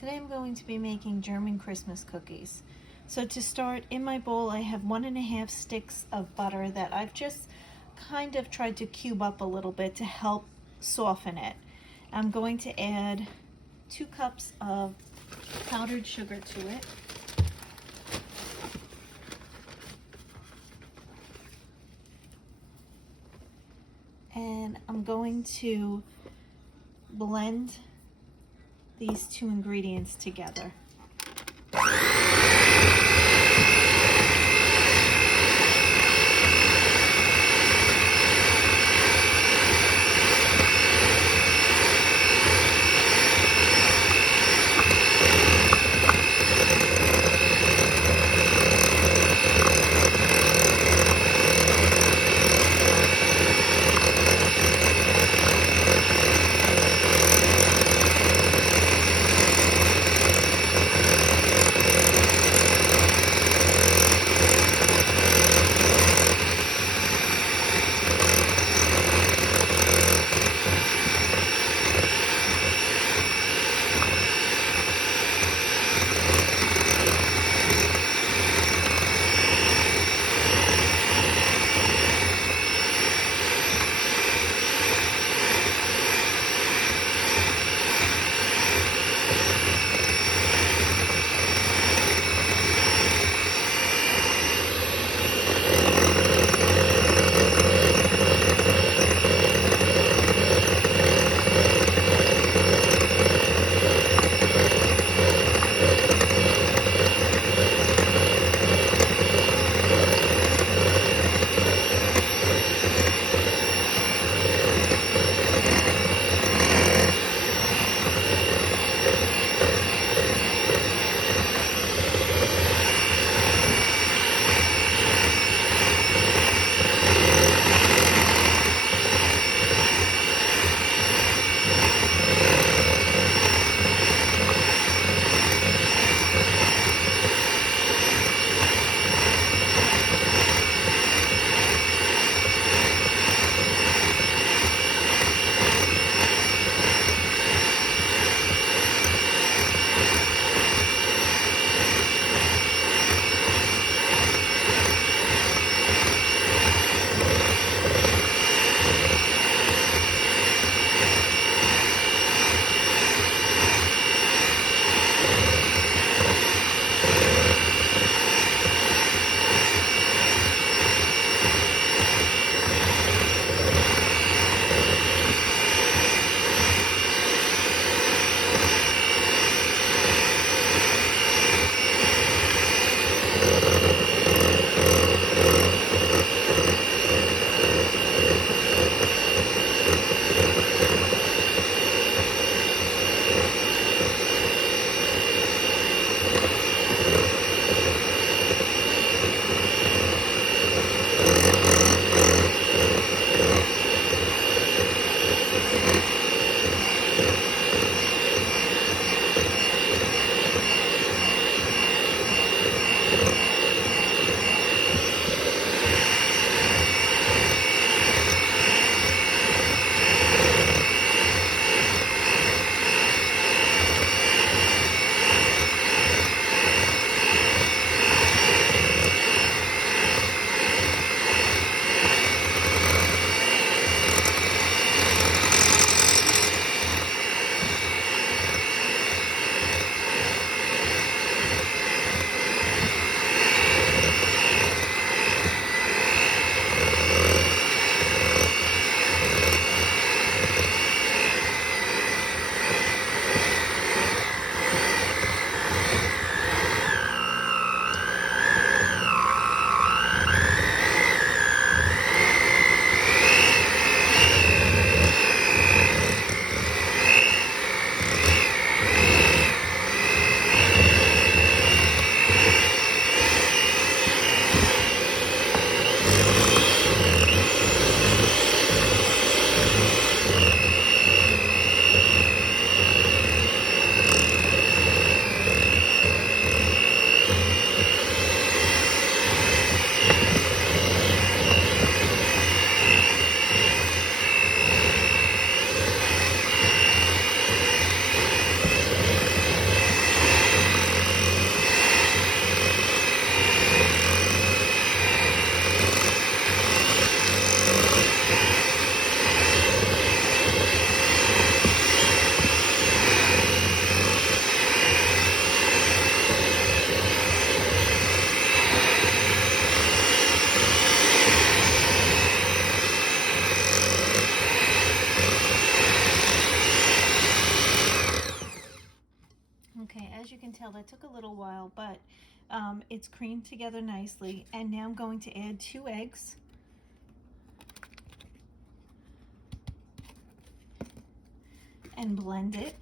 Today I'm going to be making German Christmas cookies. So to start, in my bowl I have 1.5 sticks of butter that I've just kind of tried to cube up a little bit to help soften it. I'm going to add 2 cups of powdered sugar to it. And I'm going to blend these 2 ingredients together. That took a little while, but it's creamed together nicely. And now I'm going to add 2 eggs. And blend it.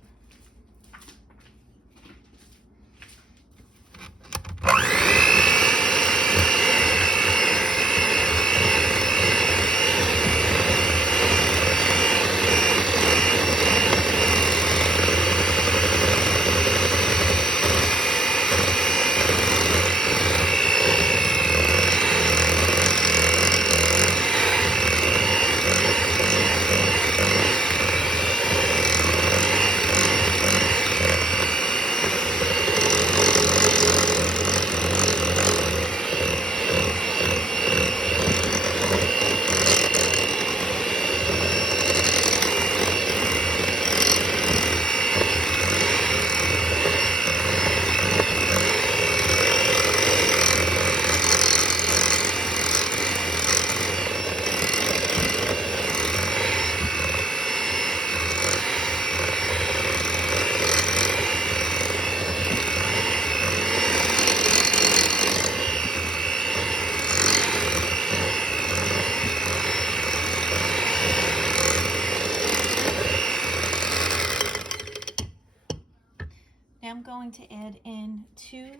Now I'm going to add in 2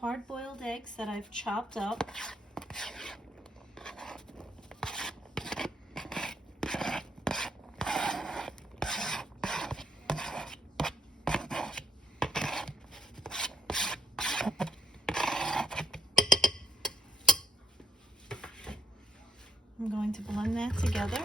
hard-boiled eggs that I've chopped up. I'm going to blend that together.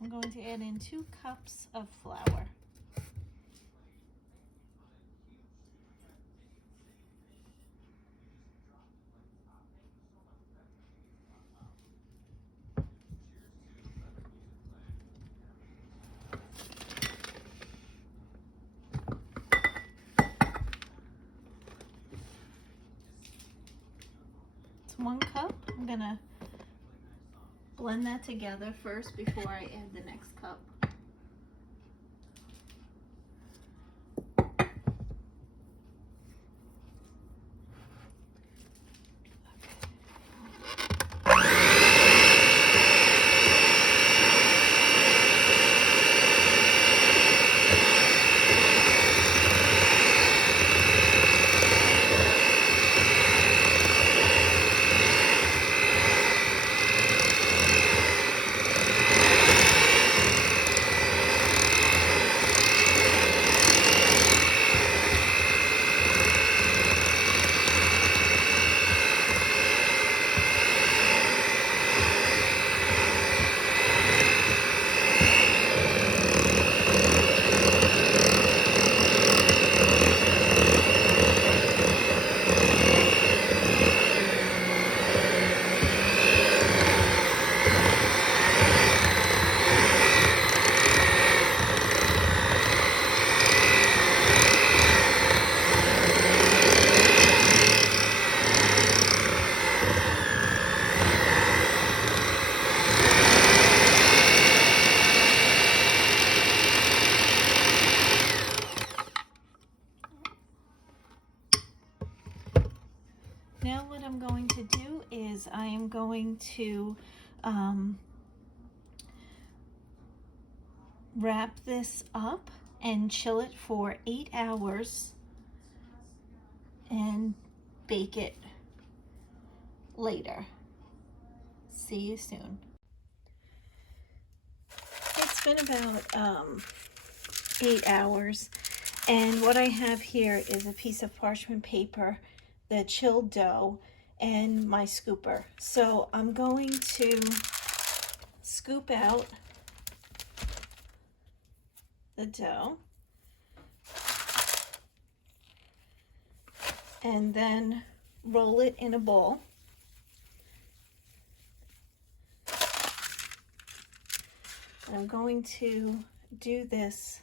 I'm going to add in 2 cups of flour. It's 1 cup. I'm gonna blend that together first before I add the next cup. Now what I'm going to do is I am going to wrap this up and chill it for 8 hours and bake it later. See you soon. It's been about 8 hours, and what I have here is a piece of parchment paper, the chilled dough, and my scooper. So I'm going to scoop out the dough and then roll it in a ball. And I'm going to do this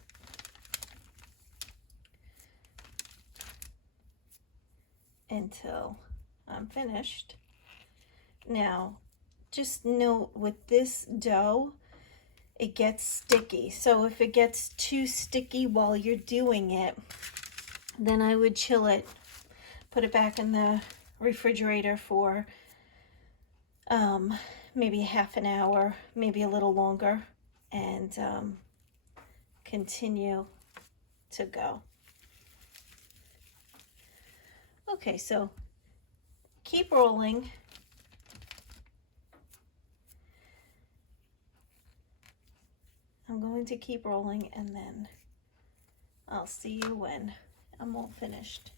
until I'm finished. Now, just note with this dough, it gets sticky. So if it gets too sticky while you're doing it, then I would chill it, put it back in the refrigerator for maybe half an hour, maybe a little longer, and continue to go. Okay, so keep rolling. I'm going to keep rolling, and then I'll see you when I'm all finished.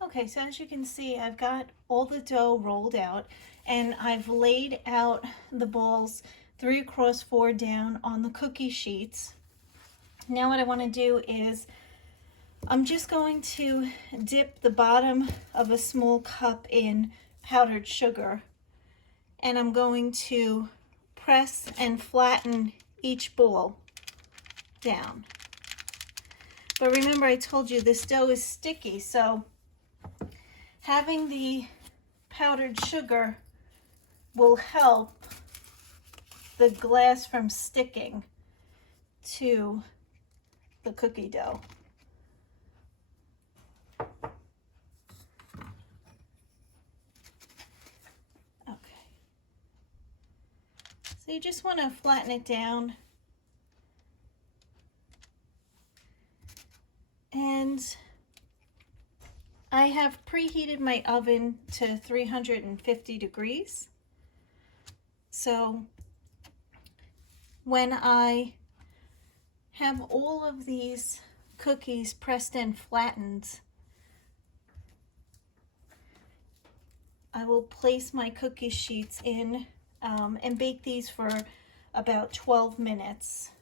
Okay, so as you can see, I've got all the dough rolled out, and I've laid out the balls 3 across 4 down on the cookie sheets. Now what I want to do is I'm just going to dip the bottom of a small cup in powdered sugar, and I'm going to press and flatten each ball down. But remember, I told you this dough is sticky, so having the powdered sugar will help the glass from sticking to the cookie dough. Okay. So you just want to flatten it down. And I have preheated my oven to 350 degrees. So when I have all of these cookies pressed and flattened, I will place my cookie sheets in and bake these for about 12 minutes.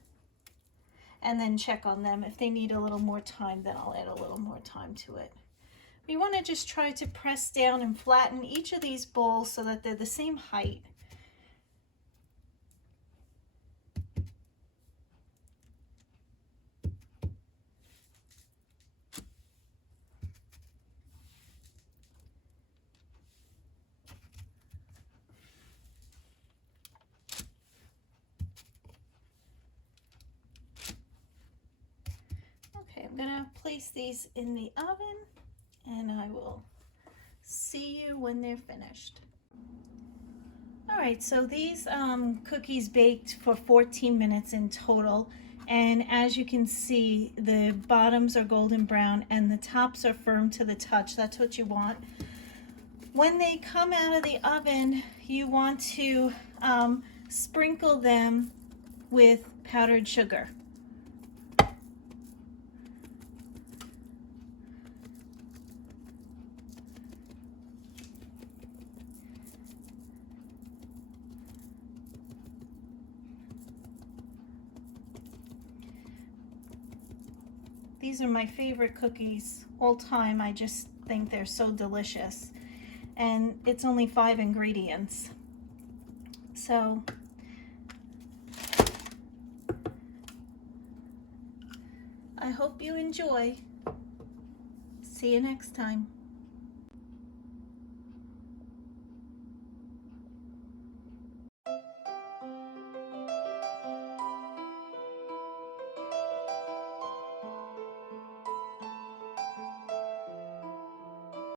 And then check on them. If they need a little more time, then I'll add a little more time to it. You want to just try to press down and flatten each of these balls so that they're the same height. Okay, I'm gonna place these in the oven, and I will see you when they're finished. All right, so these cookies baked for 14 minutes in total, and as you can see, the bottoms are golden brown and the tops are firm to the touch. That's what you want. When they come out of the oven, you want to sprinkle them with powdered sugar. These are my favorite cookies all time. I just think they're so delicious. And it's only 5 ingredients. So I hope you enjoy. See you next time.